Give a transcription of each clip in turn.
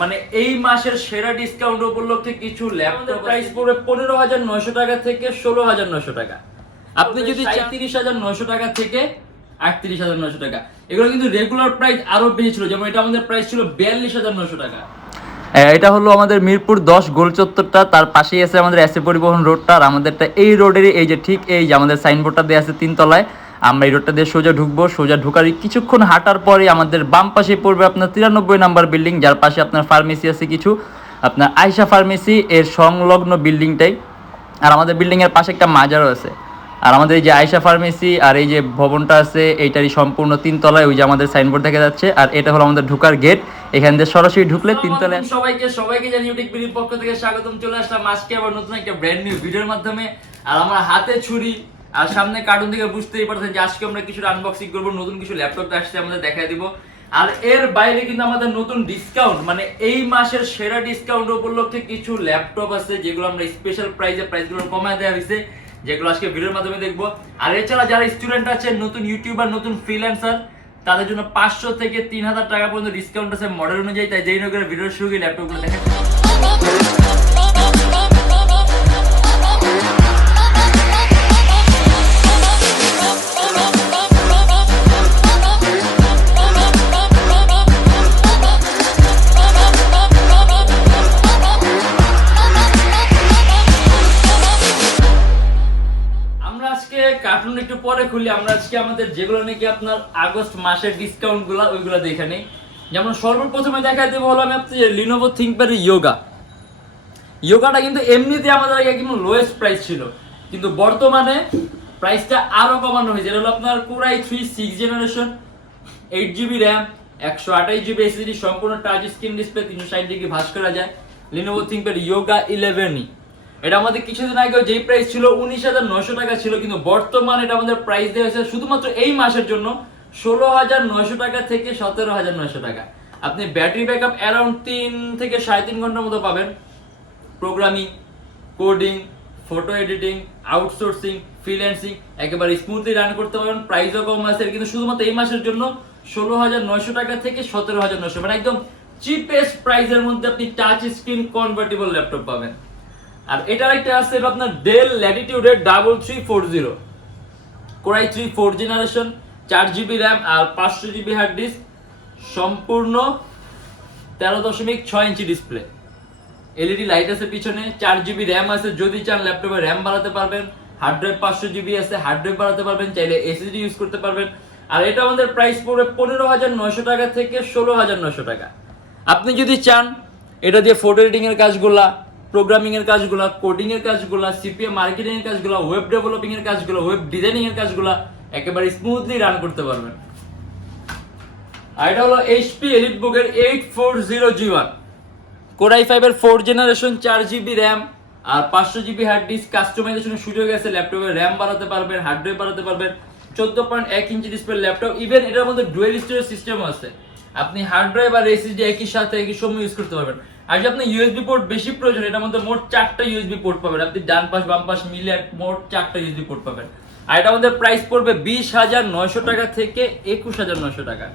মানে এই মাসের সেরা ডিসকাউন্ট উপলক্ষে কিছু ল্যাপটপ প্রাইস পড়বে 15,900 টাকা থেকে 16,900 টাকা। আপনি যদি 37,900 টাকা থেকে 38,900 টাকা, এগুলো কিন্তু রেগুলার প্রাইস আরো বেশি ছিল, যেমন এটা আমাদের প্রাইস ছিল 42,900 টাকা। এটা হলো আমাদের মিরপুর 10 গোল চত্বরটা, তার পাশেই আছে আমাদের এসএ পরিবহন রোডটা। আর আমাদেরটা এই রোডেরই এই যে ঠিক এই যে আমাদের সাইনবোর্ডটা দেওয়া আছে 3 তলায়। আমরা এই রোডটা দিয়ে সোজা ঢুকবো, সোজা ঢুকার কিছুক্ষণ হাঁটার পরে আমাদের বাম পাশে পড়বে আপনার 93 নাম্বার বিল্ডিং, যার পাশে আপনার ফার্মেসি আছে কিছু, আপনার আয়শা ফার্মেসি এর সংলগ্ন বিল্ডিংটাই। আর আমাদের বিল্ডিংয়ের পাশে একটা মাজারও আছে। আর আমাদের এই যে আয়শা ফার্মেসি আর এই যে ভবনটা আছে এইটারই সম্পূর্ণ 3 তলায় ওই যে আমাদের সাইনবোর্ড দেখা যাচ্ছে। আর এটা হলো আমাদের ঢোকার গেট, এখান দিয়ে সরাসরি ঢুকলে 3 তলায়। সবাইকে জানি YoutechBDর পক্ষ থেকে স্বাগতম। চলে আসলাম আজকে আবার নতুন একটা ব্র্যান্ড নিউ ভিডিওর মাধ্যমে। আর আমার হাতে ছুরি আর সামনে কার্টুন থেকে বুঝতেই পারছেন যে আজকে আমরা কিছু আনবক্সিং করবো, নতুন কিছু ল্যাপটপ আসছে আমাদের দেখাই দিব। আর এর বাইরে কিন্তু আমাদের নতুন ডিসকাউন্ট, মানে এই মাসের সেরা ডিসকাউন্ট উপলক্ষে কিছু ল্যাপটপ আছে যেগুলো আমরা স্পেশাল প্রাইসগুলো কমায় দেওয়া হয়েছে, যেগুলো আজকে ভিডিওর মাধ্যমে দেখবো। আর এছাড়া যারা স্টুডেন্ট আছে, নতুন ইউটিউবার, নতুন ফ্রিল্যান্সার, তাদের জন্য 500 থেকে 3,000 টাকা পর্যন্ত ডিসকাউন্ট আছে মডেল অনুযায়ী। তাই যেই নগরে ভিডিওর শুরু গিয়ে ল্যাপটপগুলো দেখেন। কার্টুন একটু পরে খুলি। আমরা আজকে আমাদের যেগুলো নাকি আপনার আগস্ট মাসের ডিসকাউন্ট গুলা ওইগুলো দেখে নেই। যেমন সর্বপ্রথমে দেখাই দেবো হলো আমি আপনার লিনোভো থিংকপ্যাড ইয়োগাটা কিন্তু এমনিতে আমাদের আগে কিন্তু লোয়েস্ট প্রাইস ছিল, কিন্তু বর্তমানে প্রাইসটা আরো কমানো হয়েছে। এটা হলো আপনার core i 3 6th generation, 8GB RAM, 128GB SSD, সম্পূর্ণ টাচ স্ক্রিন ডিসপ্লে, 360 ডিগ্রি ভাঁজ করা যায়। লিনোভো থিংকপ্যাড ইয়োগা 11 এটা আমাদের কিছুদিন আগে যেই প্রাইস ছিল 19,900 টাকা ছিল, কিন্তু বর্তমানে এটা আমাদের প্রাইস দেওয়া হয়েছে শুধুমাত্র এই মাসের জন্য 16,900 টাকা থেকে 17,900 টাকা। আপনি ব্যাটারি ব্যাকআপ অ্যারাউন্ড 3 থেকে 3.5 ঘন্টার মতো পাবেন। Programming, coding, photo editing, outsourcing, freelancing একেবারে স্মুথলি রান করতে পারবেন। প্রাইসও কম আছে, কিন্তু শুধুমাত্র এই মাসের জন্য 16,900 টাকা থেকে 17,900, মানে একদম চিপেস্ট প্রাইসের মধ্যে আপনি টাচ স্ক্রিন কনভার্টেবল ল্যাপটপ পাবেন। আর এটার একটা আছে আপনার ডেল ল্যাটিটিউডের 3340 Core i 3 4th generation, 4GB RAM আর 500GB হার্ড ডিস্ক, সম্পূর্ণ 13.6 ইঞ্চি ডিসপ্লে, এলইডি লাইট আছে পিছনে, 4GB র্যাম আছে, যদি চান ল্যাপটপে র্যাম বাড়াতে পারবেন। হার্ড ড্রাইভ 500GB আছে, হার্ড ড্রাইভ বাড়াতে পারবেন, চাইলে এসএসডি ইউজ করতে পারবেন। আর এটা আমাদের প্রাইস পড়বে 15,900 টাকা থেকে 16,900 টাকা। আপনি যদি চান এটা দিয়ে ফটো এডিটিং এর কাজগুলা, প্রোগ্রামিং এর কাজগুলো, কোডিং এর কাজগুলো, সিপিএম মার্কেটিং এর কাজগুলো, ওয়েব ডেভেলপিং এর কাজগুলো, ওয়েব ডিজাইনিং এর কাজগুলো একেবারে স্মুথলি রান করতে পারবেন। আর এটা হলো এইচপি এলিটবুক এর 840G1 কোরাই 5 এর 4th জেনারেশন, 4GB র্যাম আর 500GB হার্ড ডিস্ক। কাস্টমাইজেশনের সুযোগ আছে, ল্যাপটপে র্যাম বাড়াতে পারবেন, হার্ড ড্রাইভ বাড়াতে পারবেন। 14.1 ইঞ্চি ডিসপ্লে ল্যাপটপ, ইভেন এটার মধ্যে ডুয়েল স্টোরেজ সিস্টেমও আছে, আপনি হার্ড ড্রাইভ আর এসএসডি একই সাথে একই সময় ইউজ করতে পারবেন। আর যদি আপনি ইউএসবি পোর্ট বেশি প্রয়োজন, এটার মধ্যে মোট 4টা ইউএসবি পোর্ট পাবেন, আপনি ডান পাশ বাম পাশ মিলে মোট 4টা ইউএসবি পোর্ট পাবেন। আর এটা আমাদের প্রাইস পড়বে 20,900 টাকা থেকে 21,900 টাকা।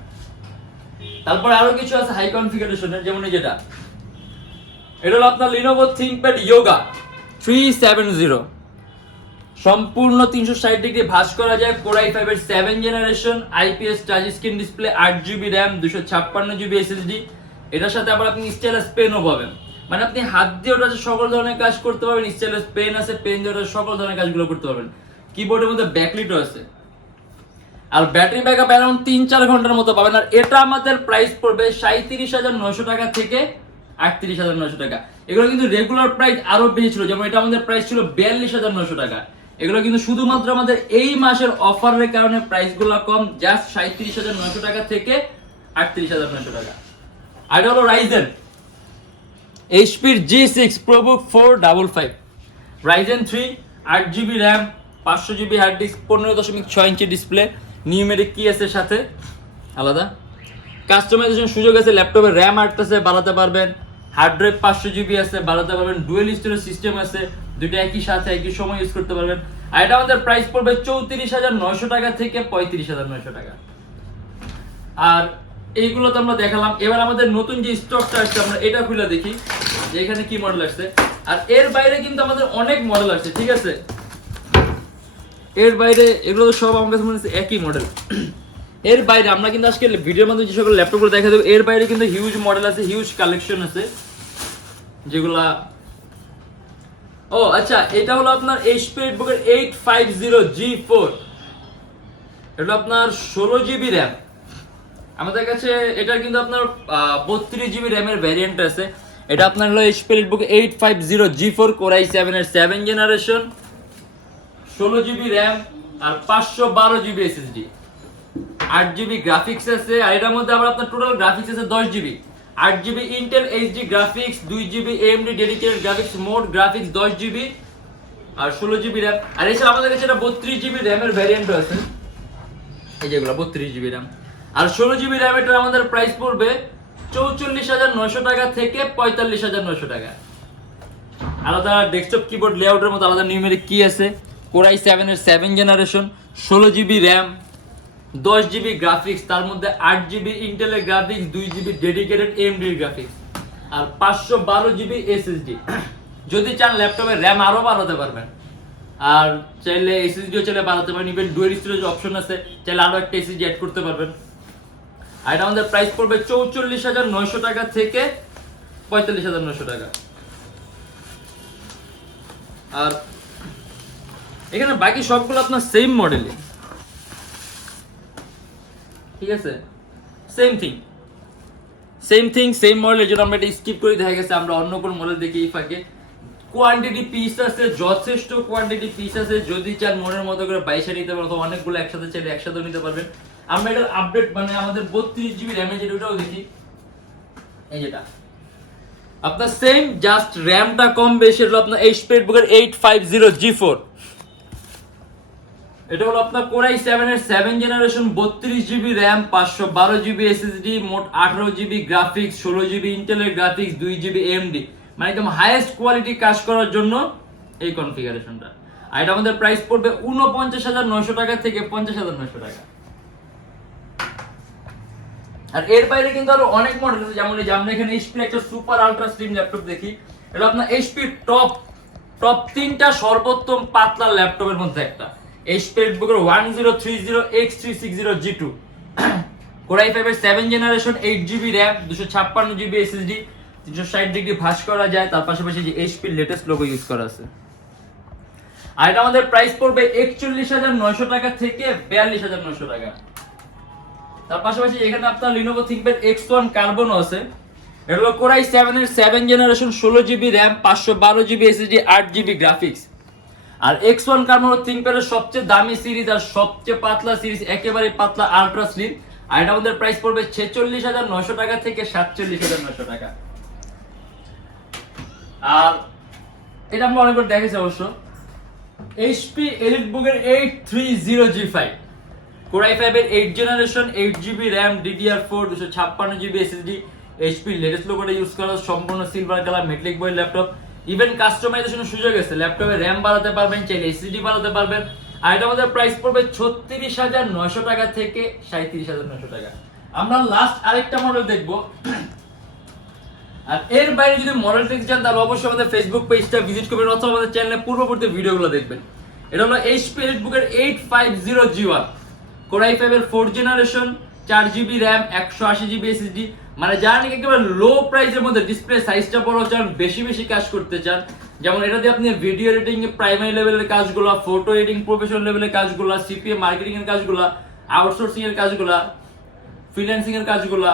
তারপর আরো কিছু আছে হাই কনফিগারেশনের, যেমন যেটা এটা হলো আপনার লিনোভো থিংকপ্যাড ইয়োগা 370, সম্পূর্ণ 360 ডিগ্রি ভাঁজ করা যায়, কোরাই 5 এর 7th generation, IPS touch screen display, 8GB RAM, 256GB SSD। এটার সাথে আবার আপনি স্টাইলাস পেনও পাবেন, মানে আপনি হাত দিয়ে ওটা সকল ধরনের কাজ করতে পারবেন। স্টাইলাস পেন আছে, পেন দিয়ে ওটা সকল ধরনের কাজগুলো করতে পারবেন। কিবোর্ডের মধ্যে ব্যাকলিটও আছে। আর ব্যাটারি ব্যাকআপ অ্যারাউন্ড 3-4 ঘন্টার মতো পাবেন। আর এটা আমাদের প্রাইস পড়বে 37,900 টাকা থেকে 38,900 টাকা। এগুলো কিন্তু রেগুলার প্রাইস আরো বেশি ছিল, যেমন এটা আমাদের প্রাইস ছিল 42,900 টাকা। এগুলো কিন্তু শুধুমাত্র আমাদের এই মাসের অফারের কারণে প্রাইসগুলো কম, জাস্ট 37,900 টাকা থেকে 38,900 টাকা। আর এটা হলো রাইজেন এইচপির G6 ProBook 455, Ryzen 3, 8GB RAM, 500GB hard disk, 15.6 inch display, numeric key আছে সাথে আলাদা, কাস্টমাইজেশন সুযোগ আছে, ল্যাপটপে র্যাম 8 আছে বাড়াতে পারবেন, হার্ড ড্রাইভ 500GB আছে বাড়াতে পারবেন, ডুয়েল স্টোরেজ সিস্টেম আছে, দুটো একই সাথে একই সময় ইউজ করতে পারবেন। আর এটা আমাদের প্রাইস পড়বে 34,900 টাকা থেকে 35,900 টাকা। আর এইগুলো তো আমরা দেখালাম। এবার আমাদের নতুন যে স্টকটা আসছে আমরা এটা খুলে দেখি যে এখানে কি মডেল আসছে। আর এর বাইরে কিন্তু আমাদের অনেক মডেল আসছে, ঠিক আছে? এর বাইরে এগুলো তো সব আমার কাছে মনে হচ্ছে একই মডেল। এর বাইরে আমরা কিন্তু আজকে ভিডিওর মধ্যে যে সকল ল্যাপটপগুলো দেখা দেবো, এর বাইরে কিন্তু হিউজ মডেল আছে, হিউজ কালেকশন আছে যেগুলা। ও আচ্ছা, এটা হলো আপনার HP বুকের 850G4, এটা আপনার 16GB র্যাম। আমাদের কাছে এটা কিন্তু আপনার 32GB র্যামের ভ্যারিয়েন্ট আছে। এটা আপনার হলো HP বুক 850G4 Core i7 এর 7 জেনারেশন, 16GB র্যাম আর 512GB SSD, 8GB গ্রাফিক্স আছে। আর এটার মধ্যে আবার আপনার টোটাল গ্রাফিক্স আছে 10GB, 8GB Intel HD graphics, 2GB AMD dedicated graphics, mode graphics 10GB আর 16GB র্যাম। আর এছাড়া আমাদের কাছে এটা 32GB র্যামের ভ্যারিয়েন্টও আছে, এই যেগুলো 32GB র্যাম আর 16GB র্যাম। এটার আমাদের প্রাইস পড়বে 44,900 টাকা থেকে 45,900 টাকা। আলাদা ডেস্কটপ কিবোর্ড লেআউটের মতো আলাদা নিউমেরিক কি আছে, Core i7 এর 7 generation, 16GB RAM, 10GB graphics, তার মধ্যে 8GB ইন্টেলের graphics, 2GB dedicated AMD graphics আর 512GB SSD। যদি চান ল্যাপটপে র্যাম আরো বাড়াতে পারবেন, আর চাইলে SSD ও চাইলে বাড়াতে পারবেন, ইভেন ডুয়াল স্টোরেজ অপশন আছে, চাইলে আরো একটা SSD অ্যাড করতে পারবেন। আর এটা আমাদের প্রাইস পড়বে 44,900 টাকা থেকে 45,900 টাকা। আর এখানে বাকি সবগুলো আপনার সেম মডেলে, ঠিক আছে? সেম থিং সেম মডেলের জন্য আমরা এটা স্কিপ করে দেখা গেছে আমরা অন্য কোন মডেল দেখি এই ফাঁকে। কোয়ান্টিটি পিস আছে, যথেষ্ট কোয়ান্টিটি পিস আছে। যদি চান মনের মতো করে 22 নিতে পারেন, অথবা অনেকগুলো একসাথে চাইলে একসাথেও নিতে পারবেন। আমরা এটার আপডেট মানে আমাদের 32GB র্যামের যেটা ওটাও দেখি, এই যেটা আপনার সেম, জাস্ট র্যামটা কম বেশি। হলো আপনার HP বুকের 850G4, এটা হলো আপনার Core i7 এর 7 generation, 32GB RAM, 512GB SSD, মোট 18GB গ্রাফিক্স, 16GB ইন্টেলের গ্রাফিক্স, 2GB AMD, মানে একদম হাইয়েস্ট কোয়ালিটি কাজ করার জন্য এই কনফিগারেশনটা। আর এটা আমাদের প্রাইস পড়বে 49,900 টাকা থেকে 50,900 টাকা। আর এর বাইরে কিন্তু আরো অনেক মডেল আছে, যেমন এই যে আমরা এখানে HP একটা সুপার আলট্রা স্লিম ল্যাপটপ দেখি। এটা আপনার HP টপ 3টা সর্বোত্তম পাতলা ল্যাপটপের মধ্যে একটা, HP বুকের 1030X360G2, Core i5 এর 7 generation, 8GB RAM, 256GB SSD, 360 degree ভাঁজ করা যায়। তার পাশাপাশি যে HP লেটেস্ট লোগো ইউজ করা আছে। আর এটা আমাদের প্রাইস পড়বে 41,900 টাকা থেকে 42,900 টাকা। তার পাশাপাশি এখানে আপনার Lenovo ThinkPad X1 কার্বন আছে। এটা হলো Core i7 এর 7 generation, 16GB RAM, 512GB SSD, 8GB graphics. আর X1 কার্বন হলো ThinkPad এর সবচেয়ে দামি সিরিজ আর সবচেয়ে পাতলা সিরিজ, একেবারে পাতলা আলট্রা স্লিম। আর এটা আমাদের প্রাইস পড়বে 46,900 টাকা থেকে 47,900 টাকা। আর এটা আমরা অনেকবার দেখেছি অবশ্য, HP EliteBook-এর 830G5, Core i5 এর 8 generation, 8GB RAM, DDR4, 256GB SSD, HP latest লোগোটা ইউজ করা, সম্পূর্ণ silver colour metallic body laptop. Even কাস্টমাইজেশনের সুযোগ আছে, ল্যাপটপে র্যাম বাড়াতে পারবেন, চাইলে SSD বাড়াতে পারবেন। আর এটা আমাদের প্রাইস পড়বে 36,900 টাকা থেকে 37,900 টাকা। আমরা লাস্ট আরেকটা মডেল দেখবো। আর এর বাইরে যদি মডেল দেখতে চান তাহলে অবশ্যই আমাদের ফেসবুক পেজটা ভিজিট করবেন, অথবা আমাদের চ্যানেলে পূর্ববর্তী ভিডিওগুলো দেখবেন। এটা হলো HP EliteBook-এর 850G1, Core i5 এর 4 generation, 4GB RAM, 128GB SSD, মানে যারা নাকি একেবারে লো প্রাইসের মধ্যে ডিসপ্লে সাইজটা বড় চান, বেশি কাজ করতে চান, যেমন এটা দিয়ে আপনি ভিডিও এডিটিং এর প্রাইমারি লেভেলের কাজগুলো, ফটো এডিটিং প্রফেশনাল লেভেলের কাজগুলো, CPA মার্কেটিং এর কাজগুলো, আউটসোর্সিং এর কাজগুলো, ফ্রিল্যান্সিং এর কাজগুলো,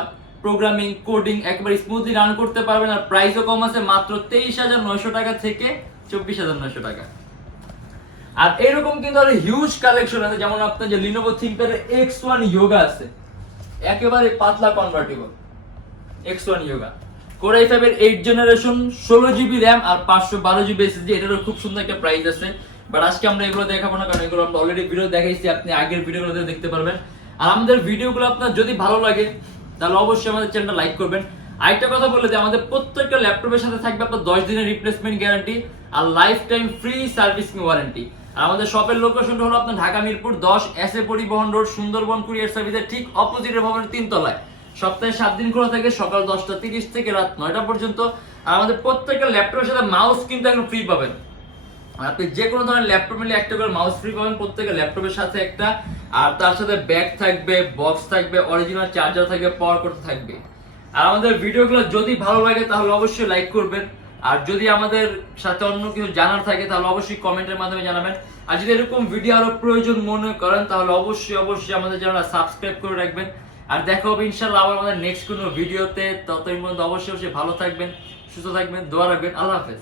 প্রোগ্রামিং, কোডিং একবার স্মুথলি রান করতে পারবেন। আর প্রাইসও কম আছে, মাত্র 23,900 টাকা থেকে 24,900 টাকা। আর এরকম কিন্তু আরো হিউজ কালেকশন আছে, যেমন আপনার যে Lenovo ThinkPad এর X1 Yoga আছে, একেবারে পাতলা convertible X1 Yoga, Core i5 এর 8 জেনারেশন, 16GB র্যাম আর 512GB SSD। এটারও খুব সুন্দর একটা প্রাইস আছে, বাট আজকে আমরা এগুলো দেখাবো না, কারণ এগুলো আমরা অলরেডি ভিডিও দেখাইছি, আপনি আগের ভিডিওগুলোতে দেখতে পারবেন। আর আমাদের ভিডিওগুলো আপনার যদি ভালো লাগে তাহলে অবশ্যই আমাদের চ্যানেলটা লাইক করবেন। আরেকটা কথা বলে দিই, আমাদের প্রত্যেকটা ল্যাপটপের সাথে থাকবে আপনার 10 দিনের রিপ্লেসমেন্ট গ্যারান্টি আর life time free servicing warranty. আর আমাদের শপের লোকেশনটা হলো আপনার Dhaka Mirpur 10 SA Paribahan road, Sundarban courier সার্ভিসের ঠিক অপোজিটের ভবনের 3 তলায়। সপ্তাহে 7 দিন খোলা থাকে, সকাল 10টা 30 থেকে রাত 9টা পর্যন্ত। আর আমাদের প্রত্যেকটা ল্যাপটপের সাথে মাউস কিন্তু একদম ফ্রি পাবেন। আপনি যে কোনো ধরনের ল্যাপটপ নিলে একটা করে মাউস ফ্রি পাবেন প্রত্যেকটা ল্যাপটপের সাথে একটা। আর তার সাথে ব্যাগ থাকবে, বক্স থাকবে, অরিজিনাল চার্জার থাকবে, পাওয়ার করতে থাকবে। আর আমাদের ভিডিওগুলো যদি ভালো লাগে তাহলে অবশ্যই লাইক করবেন। আর যদি আমাদের সাথে অন্য কিছু জানার থাকে তাহলে অবশ্যই কমেন্টের মাধ্যমে জানাবেন। আর যদি এরকম ভিডিও আরো প্রয়োজন মনে করেন তাহলে অবশ্যই আমাদের চ্যানেলটা সাবস্ক্রাইব করে রাখবেন। আর দেখা হবে ইনশাআল্লাহ আবার আমাদের নেক্সট কোনো ভিডিওতে। ততদিন পর্যন্ত অবশ্যই ভালো থাকবেন, সুস্থ থাকবেন, দোয়া রাখবেন। আল্লাহ হাফেজ।